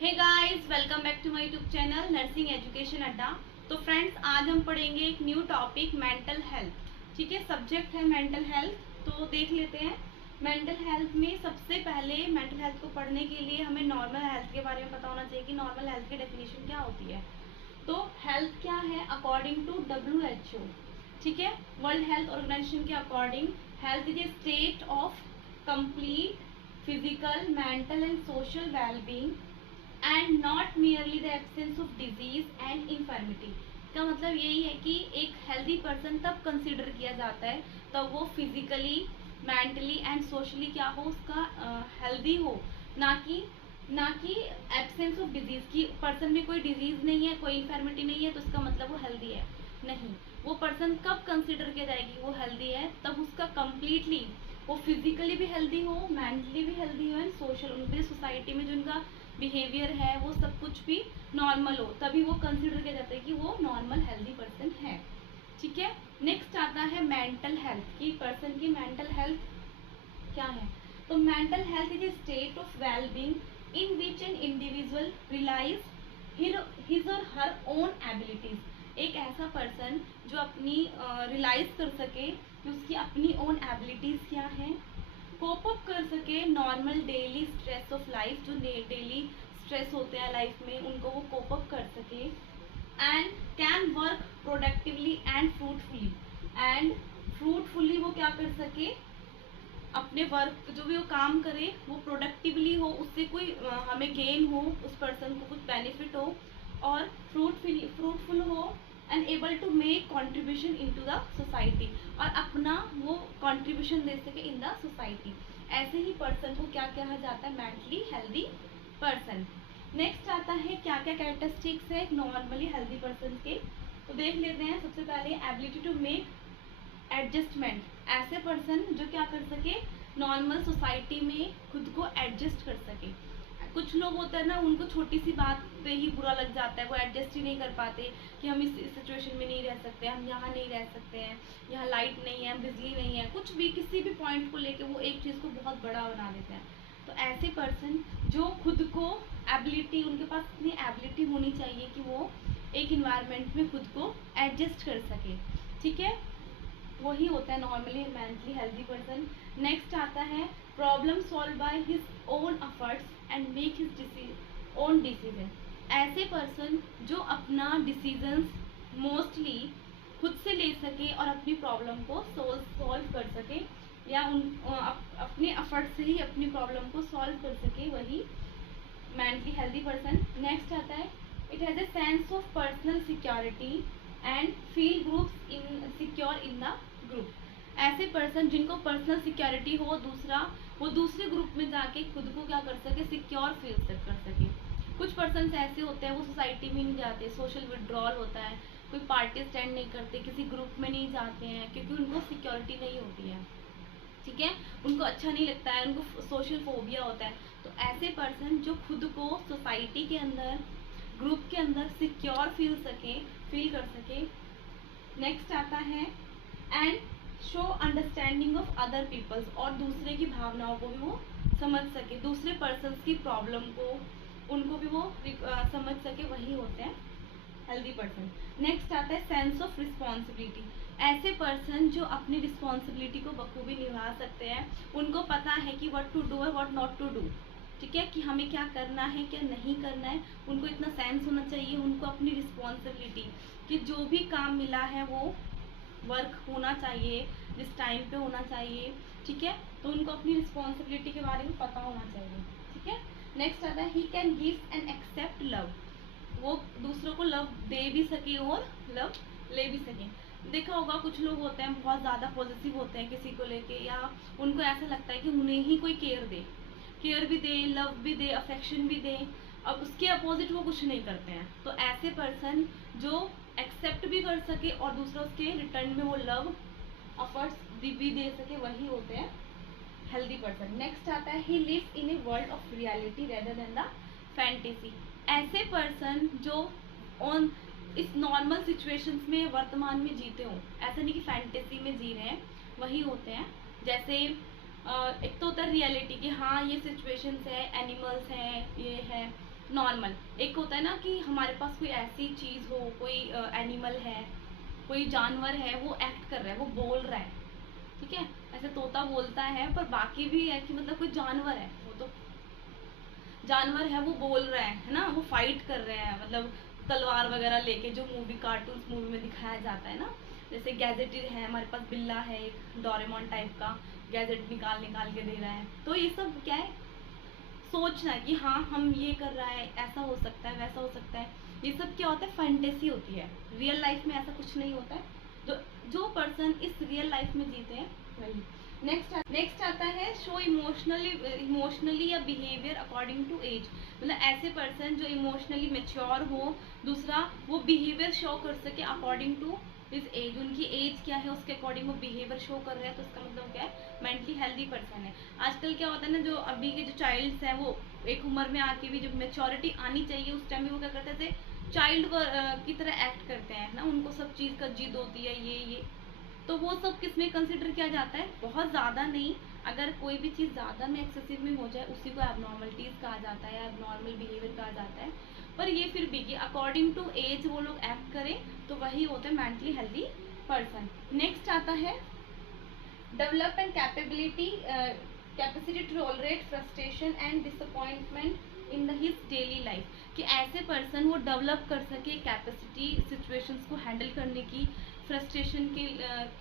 Hey guys, welcome back to my YouTube channel nursing education Adda. तो friends, आज हम पढ़ेंगे एक न्यू टॉपिक मेंटल हेल्थ। ठीक है, सब्जेक्ट है मेंटल हेल्थ। तो देख लेते हैं। मेंटल हेल्थ में सबसे पहले मेंटल हेल्थ को पढ़ने के लिए हमें नॉर्मल हेल्थ के बारे में पता होना चाहिए कि नॉर्मल हेल्थ की डेफिनेशन क्या होती है। तो हेल्थ क्या है अकॉर्डिंग टू WHO। ठीक है, वर्ल्ड हेल्थ ऑर्गेनाइजेशन के according health is a state of complete physical, mental and social well being and not merely the absence of disease and infirmity. का मतलब यही है कि एक हेल्दी पर्सन तब कंसिडर किया जाता है तब वो फिजिकली, मेंटली एंड सोशली क्या हो, उसका हेल्दी हो, ना कि एब्सेंस ऑफ डिजीज की पर्सन में कोई डिजीज नहीं है, कोई इन्फर्मिटी नहीं है तो इसका मतलब वो हेल्दी है। नहीं, वो पर्सन कब कंसिडर किया जाएगी वो हेल्दी है, तब उसका कंप्लीटली वो फिजिकली भी हेल्दी हो, मेंटली भी हेल्दी हो एंड सोशल, उनकी सोसाइटी में जो उनका बिहेवियर है वो सब कुछ भी नॉर्मल हो, तभी वो कंसिडर किया जाता है कि वो नॉर्मल हेल्दी पर्सन है। ठीक है, नेक्स्ट आता है मेंटल हेल्थ की। पर्सन की मेंटल हेल्थ क्या है। तो mental health is a state of well being in which an individual realise his or her own abilities. एक ऐसा पर्सन जो अपनी रियलाइज कर सके कि उसकी अपनी ओन एबिलिटीज क्या है, कोप अप कर सके normal daily stress of life, जो डेली स्ट्रेस होते हैं लाइफ में उनको वो कोप अप कर सके, and can work productively and fruitfully. And fruitfully वो क्या कर सके, अपने वर्क जो भी वो काम करे वो प्रोडक्टिवली हो, उससे कोई हमें गेन हो, उस पर्सन को कुछ बेनिफिट हो, और फ्रूटफुल हो and able to make contribution into the society, और अपना वो कॉन्ट्रीब्यूशन दे सके इन द सोसाइटी। ऐसे ही पर्सन को क्या कहा जाता है, मेंटली हेल्दी पर्सन। नेक्स्ट आता है क्या क्या कैरेक्टरिस्टिक्स है एक नॉर्मली हेल्दी पर्सन के। तो देख लेते हैं। सबसे पहले एबिलिटी टू मेक एडजस्टमेंट। ऐसे पर्सन जो क्या कर सके, नॉर्मल सोसाइटी में खुद को एडजस्ट कर सके। कुछ लोग होते हैं ना, उनको छोटी सी बात पे ही बुरा लग जाता है, वो एडजस्ट ही नहीं कर पाते कि हम इस सिचुएशन में नहीं रह सकते, हम यहाँ नहीं रह सकते हैं, यहाँ लाइट नहीं है, बिजली नहीं है, कुछ भी किसी भी पॉइंट को लेके वो एक चीज़ को बहुत बड़ा बना देते हैं। तो ऐसे पर्सन जो खुद को एबिलिटी, उनके पास इतनी एबिलिटी होनी चाहिए कि वो एक इन्वायरमेंट में खुद को एडजस्ट कर सके। ठीक है, वही होता है normally mentally healthy person. Next आता है problem solve by his own efforts and make his own decision. ऐसे पर्सन जो अपना डिसीजंस मोस्टली खुद से ले सके और अपनी प्रॉब्लम को सॉल्व कर सके, या अपने एफर्ट से ही अपनी प्रॉब्लम को सॉल्व कर सके, वही मेंटली हेल्दी पर्सन। नेक्स्ट आता है it has a sense of personal security and feel groups in secure in the group. ऐसे पर्सन जिनको पर्सनल सिक्योरिटी हो, दूसरा वो दूसरे ग्रुप में जाके खुद को क्या कर सके, सिक्योर फील कर सके। कुछ पर्सन ऐसे होते हैं वो सोसाइटी में नहीं जाते, सोशल विड्रॉल होता है, कोई पार्टी स्टैंड नहीं करते, किसी ग्रुप में नहीं जाते हैं क्योंकि उनको सिक्योरिटी नहीं होती है। ठीक है, उनको अच्छा नहीं लगता है, उनको सोशल फोबिया होता है। तो ऐसे पर्सन जो खुद को सोसाइटी के अंदर, ग्रुप के अंदर सिक्योर फील कर सके। नेक्स्ट आता है and show understanding of other peoples, और दूसरे की भावनाओं को भी वो समझ सके, दूसरे पर्सन्स की प्रॉब्लम को उनको भी वो समझ सके, वही होते हैं हेल्दी पर्सन। नेक्स्ट आता है सेंस ऑफ रिस्पॉन्सिबिलिटी। ऐसे पर्सन जो अपनी रिस्पॉन्सिबिलिटी को बखूबी निभा सकते हैं, उनको पता है कि व्हाट टू डू और व्हाट नॉट टू डू। ठीक है, कि हमें क्या करना है क्या नहीं करना है, उनको इतना सेंस होना चाहिए, उनको अपनी रिस्पॉन्सिबिलिटी कि जो भी काम मिला है वो वर्क होना चाहिए, जिस टाइम पे होना चाहिए। ठीक है, तो उनको अपनी रिस्पॉन्सिबिलिटी के बारे में पता होना चाहिए। ठीक है, नेक्स्ट आता है he can give and accept love. वो दूसरों को लव दे भी सके और लव ले भी सके। देखा होगा कुछ लोग होते हैं बहुत ज़्यादा पॉजिटिव होते हैं किसी को लेके, या उनको ऐसा लगता है कि उन्हें ही कोई केयर भी दे, लव भी दे, अफेक्शन भी दे, अब उसके अपोजिट वो कुछ नहीं करते हैं। तो ऐसे पर्सन जो एक्सेप्ट भी कर सके और दूसरा उसके रिटर्न में वो लव अफर्ट्स भी दे सके, वही होते हैं हेल्दी पर्सन। नेक्स्ट आता है he lives in a world of reality rather than the fantasy. ऐसे पर्सन जो ऑन इस नॉर्मल सिचुएशंस में वर्तमान में जीते हों, ऐसा नहीं कि फैंटेसी में जी रहे हैं, वही होते हैं। जैसे एक तो होता है रियलिटी कि हाँ ये सिचुएशंस है, एनिमल्स हैं, ये है, नॉर्मल। एक होता है ना कि हमारे पास कोई ऐसी चीज़ हो, कोई एनिमल है, कोई जानवर है, वो एक्ट कर रहा है, वो बोल रहा है, ठीक है। ऐसे तोता बोलता है, पर बाकी भी है कि मतलब कोई जानवर है, वो तो जानवर है, वो बोल रहा है ना, वो फाइट कर रहे हैं, मतलब तलवार वगैरह लेके, जो मूवी कार्टून मूवी में दिखाया जाता है ना। जैसे गैजेटेड है, हमारे पास बिल्ला है एक डोरेमोन टाइप का, गैजेट निकाल निकाल के दे रहा है। तो ये सब क्या है, सोचना है कि हाँ हम ये कर रहा है, ऐसा हो सकता है, वैसा हो सकता है। ये सब क्या होता है, फैंटेसी होती है। रियल लाइफ में ऐसा कुछ नहीं होता है। जो जो पर्सन इस रियल लाइफ में जीते हैं वही। नेक्स्ट आता है शो इमोशनली या बिहेवियर अकॉर्डिंग टू एज। मतलब ऐसे पर्सन जो इमोशनली मेच्योर हो, दूसरा वो बिहेवियर शो कर सके अकॉर्डिंग टू इस एज। उनकी एज क्या है उसके अकॉर्डिंग वो बिहेवियर शो कर रहे हैं, तो उसका मतलब क्या है, मेंटली हेल्दी पर्सन है। आजकल क्या होता है ना, जो अभी के जो चाइल्ड्स हैं, वो एक उम्र में आके भी जब मेच्योरिटी आनी चाहिए उस टाइम भी वो क्या करते थे, चाइल्ड की तरह एक्ट करते हैं ना। उनको सब चीज़ का जिद होती है, ये तो वो सब किस में कंसिडर किया जाता है, बहुत ज़्यादा नहीं। अगर कोई भी चीज़ ज़्यादा में एक्सेसिव में हो जाए, उसी को एबनॉर्मलिटीज़ कहा जाता है या एबनॉर्मल बिहेवियर कहा जाता है। पर ये फिर भी कि अकॉर्डिंग टू एज वो लोग एक्ट करें, तो वही होता है मेंटली हेल्दी पर्सन। नेक्स्ट आता है develop and capacity to tolerate frustration and disappointment in his daily life. कि ऐसे पर्सन वो डेवलप कर सके कैपेसिटी सिचुएशंस को हैंडल करने की, फ्रस्ट्रेशन के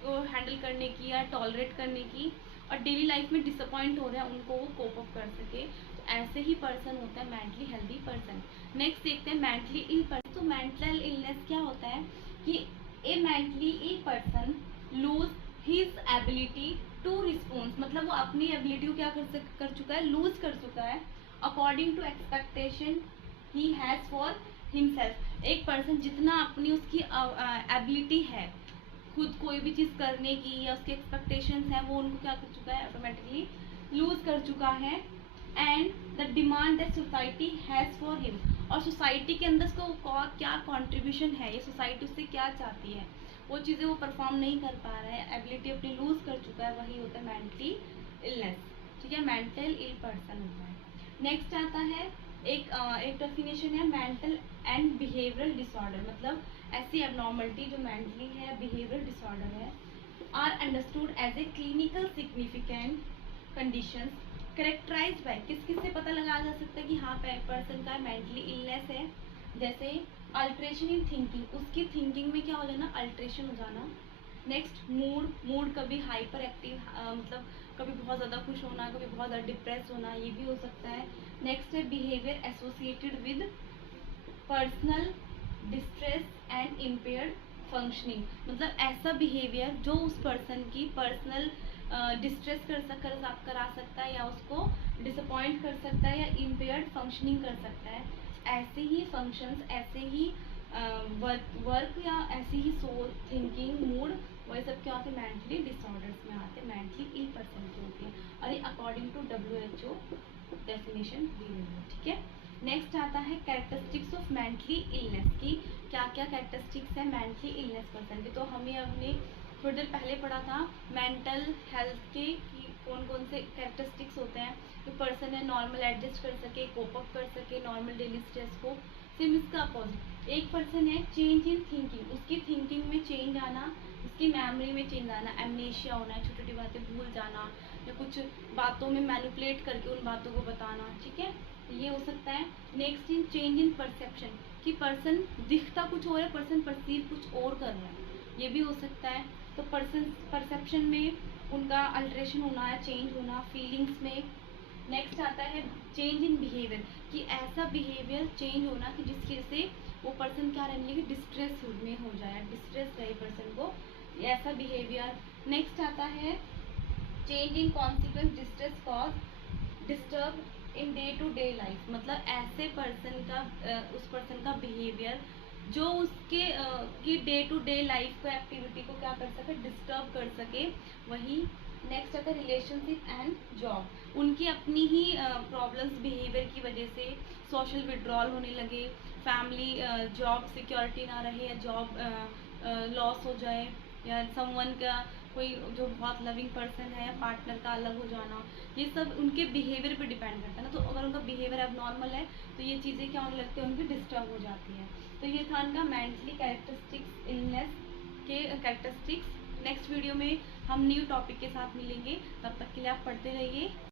को हैंडल करने की या टॉलरेट करने की, और डेली लाइफ में डिसअपॉइंट हो रहे हैं उनको वो कोप अप कर सके। तो ऐसे ही पर्सन होता है मेंटली हेल्दी पर्सन। नेक्स्ट देखते हैं मेंटली इल पर्सन। तो मेंटल इलनेस क्या होता है कि a mentally ill person lose his ability to response. मतलब वो अपनी एबिलिटी को क्या कर चुका है, लूज कर चुका है according to expectation he has for himself. एक पर्सन जितना अपनी उसकी एबिलिटी है खुद कोई भी चीज़ करने की या उसके एक्सपेक्टेशंस हैं, वो उनको क्या कर चुका है, ऑटोमेटिकली लूज कर चुका है। And the demand that society has for him. और सोसाइटी के अंदर उसको क्या कॉन्ट्रीब्यूशन है, ये सोसाइटी उससे क्या चाहती है, वो चीज़ें वो परफॉर्म नहीं कर पा रहा है, एबिलिटी अपनी लूज कर चुका है, वही होता है मेंटली इलनेस। ठीक है, मेंटल इल पर्सन होता है। नेक्स्ट आता है एक डेफिनेशन है मेंटल एंड बिहेवियरल डिसऑर्डर। मतलब ऐसी एबनॉर्मलिटी जो मेंटली है, बिहेवियरल डिसऑर्डर है, are understood as a clinical significant conditions characterised by. किस किस से पता लगाया जा सकता है कि हाँ पर्सन का मेंटली इलनेस है। जैसे अल्ट्रेशन इन थिंकिंग, उसकी थिंकिंग में क्या हो जाना, अल्ट्रेशन हो जाना। नेक्स्ट मूड कभी हाइपर एक्टिव, मतलब कभी बहुत ज़्यादा खुश होना, कभी बहुत ज़्यादा डिप्रेस होना, ये भी हो सकता है। नेक्स्ट है behaviour associated with personal distress and impaired functioning. मतलब ऐसा बिहेवियर जो उस पर्सन की पर्सनल डिस्ट्रेस करा सकता है, या उसको डिसअपॉइंट कर सकता है, या इम्पेयर्ड फंक्शनिंग कर सकता है। ऐसे ही फंक्शंस, ऐसे ही वर्क या ऐसी ही सोच, थिंकिंग, मूड, वही सब क्या होते हैं, मेंटली डिसऑर्डर्स में आते हैं, मेंटली इल पर्सन की होती है। और ये अकॉर्डिंग टू WHO डेफिनेशन दी हुई है। ठीक है, नेक्स्ट आता है कैरेक्टरिस्टिक्स ऑफ मेंटली इलनेस की। क्या क्या कैरेक्टरिस्टिक्स है मेंटली इलनेस पर्सन की। तो हमें अपने थोड़ी देर पहले पढ़ा था मेंटल हेल्थ के कि कौन कौन से कैरेक्टरिस्टिक्स होते हैं। जो पर्सन है नॉर्मल एडजस्ट कर सके, कोप अप कर सके नॉर्मल डेली स्ट्रेस को। सेम इसका अपोजिट एक पर्सन है चेंज इन थिंकिंग, उसकी थिंकिंग में चेंज आना, उसकी मेमोरी में चेंज आना, एमनेशिया होना, छोटी छोटी बातें भूल जाना, या कुछ बातों में मैनिपुलेट करके उन बातों को बताना। ठीक है, ये हो सकता है। Next in change in perception, कि पर्सन दिखता कुछ और है, पर्सन परसीव कुछ और कर रहा है, ये भी हो सकता है। तो पर्सन परसेप्शन में उनका अल्ट्रेशन होना या चेंज होना, फीलिंग्स में। नेक्स्ट आता है चेंज इन बिहेवियर, कि ऐसा बिहेवियर चेंज होना कि जिसकी वजह से वो पर्सन क्या रहने लगे, डिस्ट्रेस में हो जाए, डिस्ट्रेस रहे पर्सन को, ऐसा बिहेवियर। नेक्स्ट आता है change in consequence distress cause disturb in day to day life. मतलब ऐसे पर्सन का उस पर्सन का बिहेवियर जो उसके की डे टू डे लाइफ को, एक्टिविटी को क्या कर सके, डिस्टर्ब कर सके, वही। नेक्स्ट आता है रिलेशनशिप एंड जॉब, उनकी अपनी ही प्रॉब्लम्स बिहेवियर की वजह से सोशल विड्रॉल होने लगे, फैमिली जॉब सिक्योरिटी ना रहे, या जॉब लॉस हो जाए, या समवन का कोई जो बहुत लविंग पर्सन है, पार्टनर का अलग हो जाना, ये सब उनके बिहेवियर पे डिपेंड करता है ना। तो अगर उनका बिहेवियर एबनॉर्मल है तो ये चीज़ें क्या होने लगती है, उनकी डिस्टर्ब हो जाती है। तो ये था उनका मेंटली कैरेक्टरिस्टिक्स, इलनेस के कैरेक्टरिस्टिक्स। नेक्स्ट वीडियो में हम न्यू टॉपिक के साथ मिलेंगे, तब तक के लिए आप पढ़ते रहिए।